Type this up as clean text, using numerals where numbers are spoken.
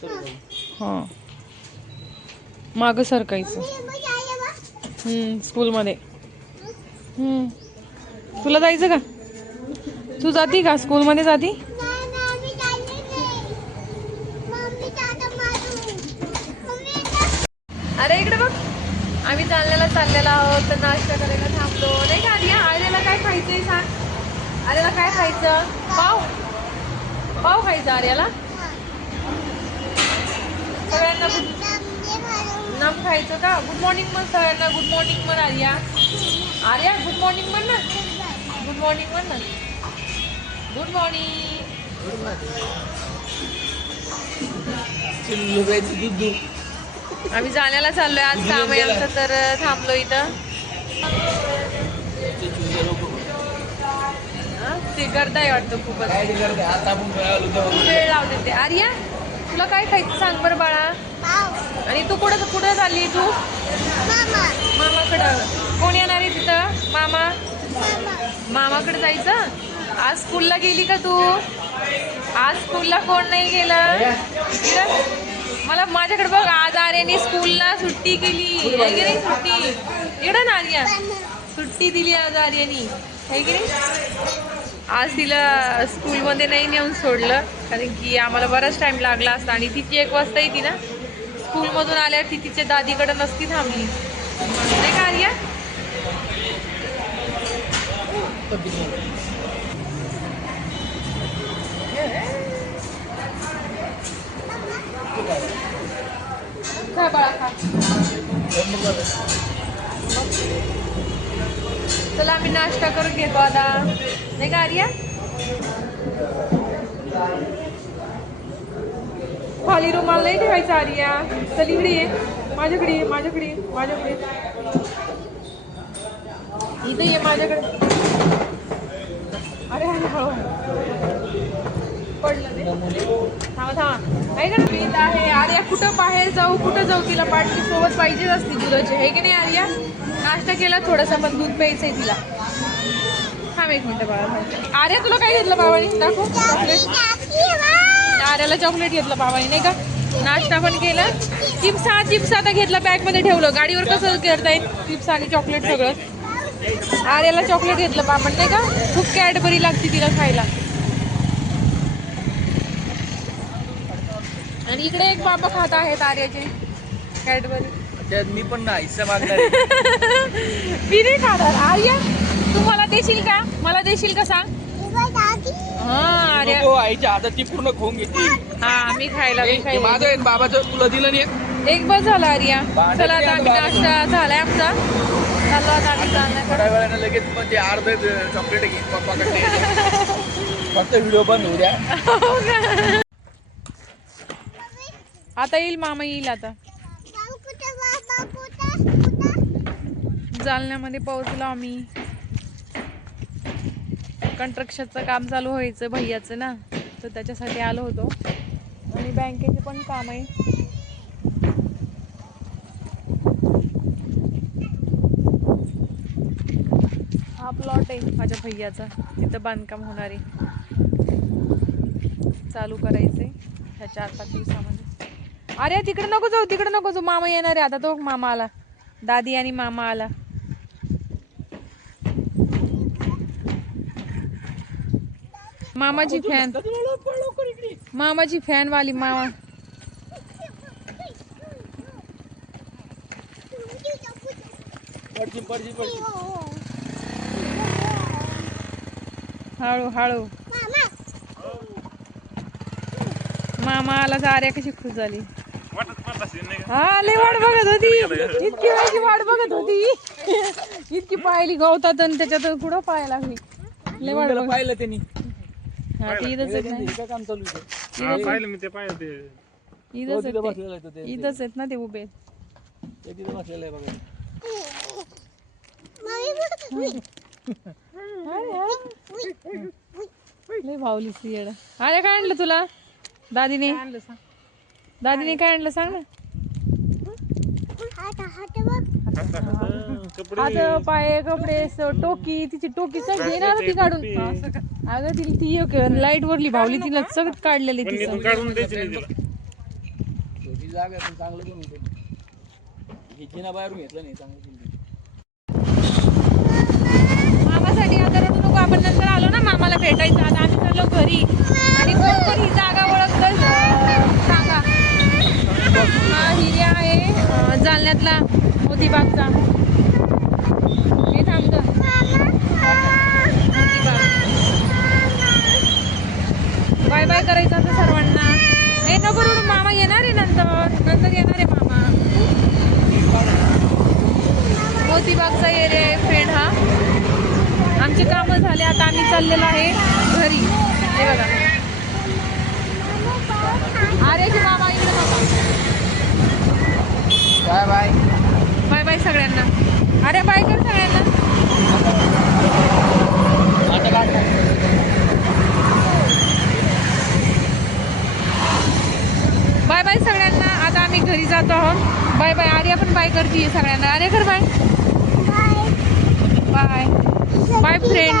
हां मागं सरकायचं. स्कूलमध्ये. तुला जायचं का? तू जाती का स्कूलमध्ये जाती? अरे इकडे बघ, आम्ही चाललेला आहोत, नाश्ता करायला थांबलो नाही का? आर्या, आर्याला काय खायचंय सांग? आर्याला काय खायचं? पाव पाव खायचं आर्याला. सगळ्यांना नम खायचं का? गुड मॉर्निंग म्हण सगळ्यांना. गुड मॉर्निंग म्हण आर्या. आर्या गुड मॉर्निंग म्हण ना. गुड मॉर्निंग म्हण ना. Good morning. आम्ही जाण्याला चाललोय, आज काम आहे आमचं तर थांबलो इथं. ते करताय वाटतं खूपच वेळ लावते ते. आर्या तुला काय खायचं सांग बरं बाळा. आणि तू कुठं कुठं चालली तू? मामाकडं. कोण येणार आहे तिथं? मामा. मामाकडे जायचं. आज स्कूलला गेली का तू? आज स्कूलला कोण नाही गेलं? मला माझ्याकडे बघ, आज आर्याने स्कूलला सुट्टी केली आहे की नाही? सुट्टी इकडं ना आर्या, सुट्टी दिली आज आर्यानी आहे की नाही? आज तिला स्कूलमध्ये नाही नेऊन सोडलं कारण की आम्हाला बराच टाइम लागला असता आणि तिची 1 वाजता येते ना स्कूलमधून आल्यावर. ती तिच्या दादीकडे नसती थांबली नाही का आर्या? खा बाळा खा. चला आम्ही नाश्ता करून घेतो आता नाही का आर्या? खाली रुमाल नाही ठेवायचा आर्या. चल इकडे ये, माझ्याकडे ये, माझ्याकडे ये, माझ्याकडे इथं ये माझ्याकडे. अरे हळू पडलं ते. थांबा थांबा आहे का? मी आहे आर्या. कुठं बाहेर जाऊ, कुठं जाऊ, तिला पाटली सोबत पाहिजेच असते दुधाची आहे की नाही आर्या? नाश्ता केला थोडासा पण दूध प्यायचंय तिला. थांब 1 मिनिट बाळा. आर्या तुला काय घेतलं बाबांनी? दाखव. आर्याला चॉकलेट घेतलं बाबांनी नाही का? नाश्ता पण केला. चिप्स आता घेतला, बॅगमध्ये ठेवलं. गाडीवर कसं करता येईल चिप्स आणि चॉकलेट सगळं. आर्याला चॉकलेट घेतलं बाबांनी नाही का? खूप कॅडबरी लागते तिला खायला. आणि इकडे एक बाबा खात आहेत आर्याचे कॅडबरी. मी पण ना हिस्सा मागणार. मी नाही खाणार. आर्या तू मला देशील का? मला देशील का सांग? हा आर्या आईच्या हातात ती पूर्ण खाऊन घेतली. हा मी खायला माझं आहे बाबाचं, तुला दिलं नाही. एक बस झाला आर्या. चला आता आम्ही नाश्ता झालाय आमचा. चाललो आता आम्ही चालणार. थोड्या वेळानं लगेच मग ते अर्ध चॉकलेट घे पप्पाकडे. फक्त व्हिडिओ बंद होऊ द्या. आता येईल मामा येईल आता. जालन्यामध्ये पोहोचलो आम्ही. कंस्ट्रक्शनचं काम चालू व्हायचं भैयाचं ना, तर त्याच्यासाठी आलो होतो. आणि बँकेचे पण काम आहे. हा प्लॉट आहे माझ्या भैयाचा, तिथं बांधकाम होणार आहे. चालू करायचंय ह्या 4-5 दिवसामध्ये. अरे तिकडे नको जाऊ, तिकडे नको जाऊ. मामा येणार आहे आता. तो मामा आला, दादी आणि मामा आला. मामाची फॅन, मामाची फॅन वाली मामा. हळू हळू. मामा आला तर आर्या कशी खुश झाली. हा लय वाट बघत होती, इतकी वेळची वाट बघत होती. इतकी पाहिली गवतात आणि त्याच्यात कुठं पाहायला लागली. लय वाट पाहिलं त्यांनी. हा ते इथंच आहेत ना ते उभे. लय भावली सिंह. अरे काय आणलं तुला दादीने? दादीने काय आणलं सांग ना. आता पाय कपडे टोकी, तिची टोकी सगळी येणार ती काढून. अगं तिला ती लाईट वरली भावली, तिला सगळं काढलेली ती. छोटी जागा आहे पण चांगलं पण होतं. हे जिना बाहेरून घेतलं नाही चांगलं केलं. मामासाठी आता रडू नको, आपण नंतर आलो ना मामाला भेटायचं. आता आम्ही चाललो घरी. आणि कोण कोण ही जागा ओळखतं सांगा. हा हिर्या आहे जालन्यातला मोतीबागचा. मी थांबतो मोतीबाग. बाय बाय करायचं आता सर्वांना. हे नको रडू, मामा येणार आहे नंतर येणार आहे मामा. मोतीबागचा एरिया आहे फ्रेंड हा. आमचे कामं झाले, आता आम्ही चाललेलो आहे घरी. हे बघा आर्याची मामा इकडे बघा. Bye bye. बाय बाय सगळ्यांना. अरे बाय कर सगळ्यांना. आता काढ. बाय बाय सगळ्यांना. आता आम्ही घरी जातो आहोत. Bye bye. आर्या पण बाय करते सगळ्यांना. आर्या कर बाय. Bye bye friend.